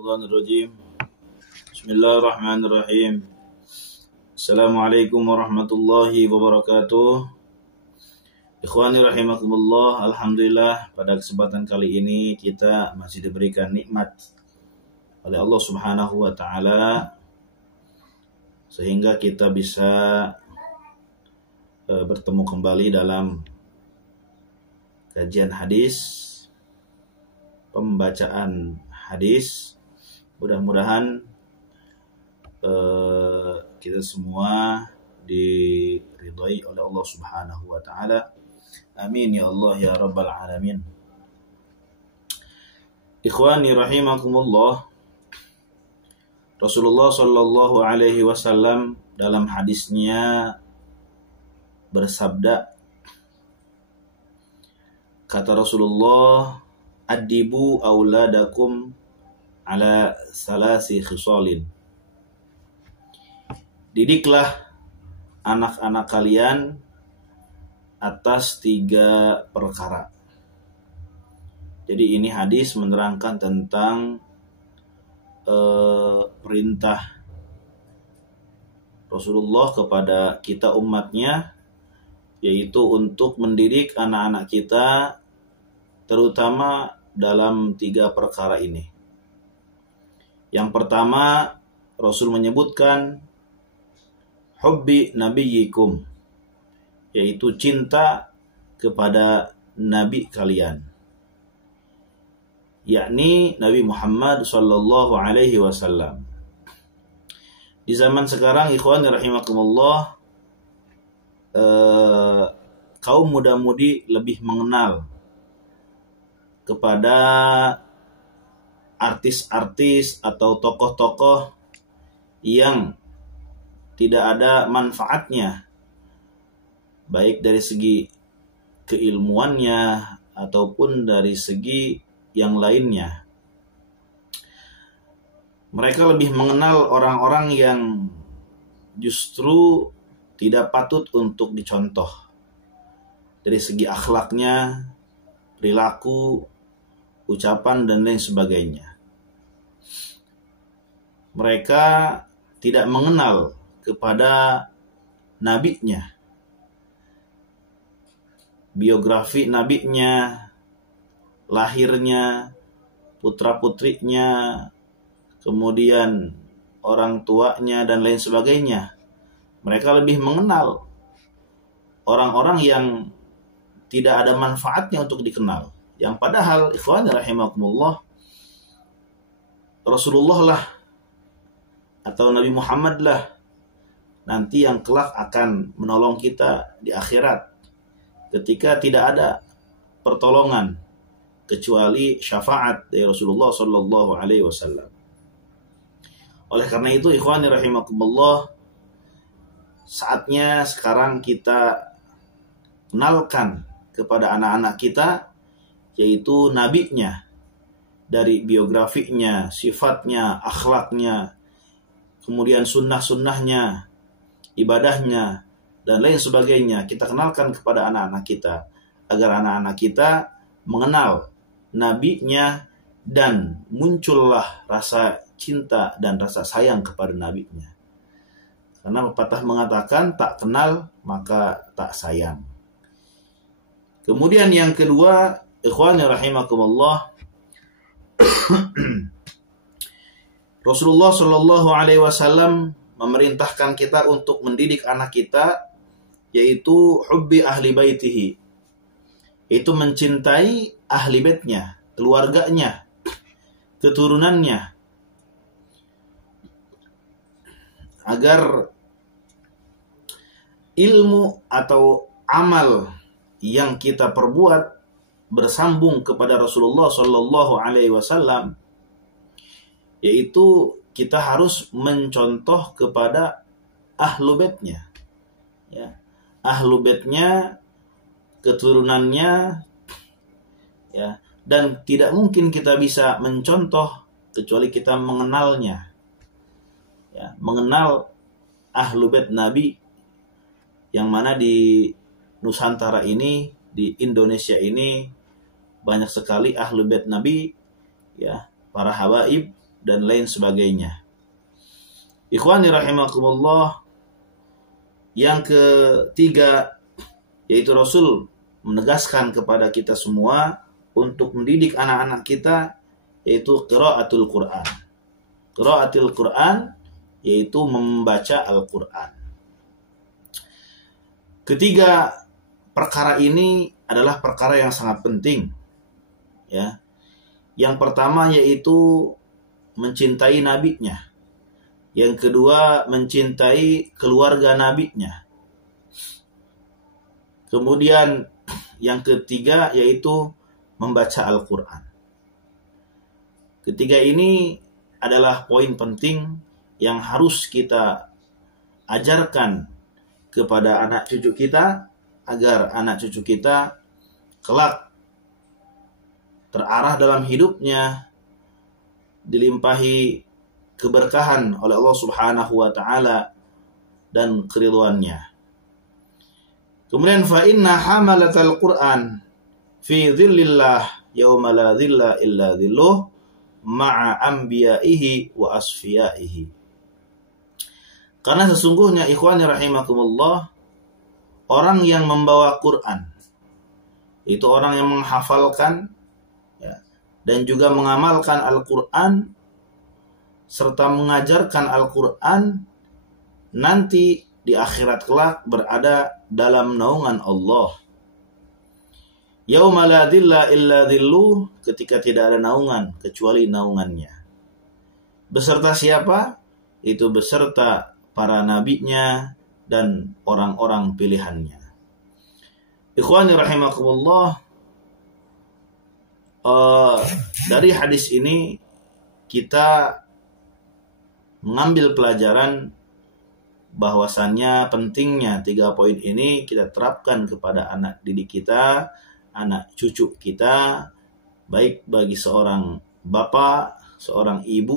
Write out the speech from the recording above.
Minasyaitonirrajim. Bismillahirrahmanirrahim. Assalamualaikum warahmatullahi wabarakatuh. Ikhwani rahimakumullah. Alhamdulillah, pada kesempatan kali ini kita masih diberikan nikmat oleh Allah Subhanahu wa taala sehingga kita bisa bertemu kembali dalam kajian hadis, pembacaan hadis. Mudah-mudahan kita semua diridhai oleh Allah Subhanahu wa taala. Amin ya Allah ya rabbal alamin. Ikhwani rahimakumullah. Rasulullah sallallahu alaihi wasallam dalam hadisnya bersabda, kata Rasulullah, "Adibu auladakum ala salasi khisalin." Didiklah anak-anak kalian atas 3 perkara. Jadi ini hadis menerangkan tentang perintah Rasulullah kepada kita umatnya, yaitu untuk mendidik anak-anak kita terutama dalam 3 perkara ini. Yang pertama, Rasul menyebutkan hubbi nabiyyikum, yaitu cinta kepada nabi kalian, yakni Nabi Muhammad sallallahu alaihi wasallam. Di zaman sekarang, ikhwan rahimakumullah, kaum muda-mudi lebih mengenal kepada artis-artis atau tokoh-tokoh yang tidak ada manfaatnya, baik dari segi keilmuannya ataupun dari segi yang lainnya. Mereka lebih mengenal orang-orang yang justru tidak patut untuk dicontoh dari segi akhlaknya, perilaku, ucapan, dan lain sebagainya. Mereka tidak mengenal kepada nabinya, biografi nabinya, lahirnya, putra-putrinya, kemudian orang tuanya, dan lain sebagainya. Mereka lebih mengenal orang-orang yang tidak ada manfaatnya untuk dikenal. Yang padahal, ikhwan rahimakumullah, Rasulullah lah atau Nabi Muhammad lah nanti yang kelak akan menolong kita di akhirat ketika tidak ada pertolongan kecuali syafaat dari Rasulullah sallallahu alaihi wasallam. Oleh karena itu, ikhwani rahimakumullah, saatnya sekarang kita kenalkan kepada anak-anak kita, yaitu nabinya, dari biografinya, sifatnya, akhlaknya, kemudian sunnah-sunnahnya, ibadahnya, dan lain sebagainya. Kita kenalkan kepada anak-anak kita agar anak-anak kita mengenal nabinya dan muncullah rasa cinta dan rasa sayang kepada nabinya. Karena pepatah mengatakan tak kenal maka tak sayang. Kemudian yang kedua, ikhwani rahimakumullah, Rasulullah Shallallahu alaihi wasallam memerintahkan kita untuk mendidik anak kita, yaitu hubbi ahli baitihi, yaitu mencintai ahli baitnya, keluarganya, keturunannya, agar ilmu atau amal yang kita perbuat bersambung kepada Rasulullah Shallallahu alaihi wasallam, yaitu kita harus mencontoh kepada ahlu baitnya, ya, ahlu baitnya, keturunannya, ya, dan tidak mungkin kita bisa mencontoh kecuali kita mengenalnya, ya, mengenal ahlu bait Nabi, yang mana di Nusantara ini, di Indonesia ini banyak sekali ahlu bait Nabi, ya, para habaib dan lain sebagainya. Ikhwani rahimakumullah, yang ketiga yaitu Rasul menegaskan kepada kita semua untuk mendidik anak-anak kita, yaitu qiraatul Quran. Qiraatul Quran yaitu membaca Al-Quran. Ketiga perkara ini adalah perkara yang sangat penting, ya. Yang pertama yaitu mencintai nabinya. Yang kedua mencintai keluarga nabinya. Kemudian yang ketiga yaitu membaca Al-Quran. Ketiga ini adalah poin penting yang harus kita ajarkan kepada anak cucu kita, agar anak cucu kita kelak terarah dalam hidupnya, dilimpahi keberkahan oleh Allah Subhanahu wa taala dan keridhaannya. Kemudian fa inna hamalatal Qur'an fi dhillillah yauma la dhilla illa dhilluh ma'a anbiya'ihi wa asfiyaihi. Karena sesungguhnya ikhwani rahimakumullah, orang yang membawa Quran, itu orang yang menghafalkan, ya, dan juga mengamalkan Al-Quran serta mengajarkan Al-Quran, nanti di akhirat kelak berada dalam naungan Allah. Yauma la dhilla illa dhilluh, ketika tidak ada naungan kecuali naungannya. Beserta siapa? Itu beserta para nabinya dan orang-orang pilihannya. Ikhwani rahimakumullah, dari hadis ini kita mengambil pelajaran bahwasannya pentingnya 3 poin ini kita terapkan kepada anak didik kita, anak cucu kita, baik bagi seorang bapak, seorang ibu,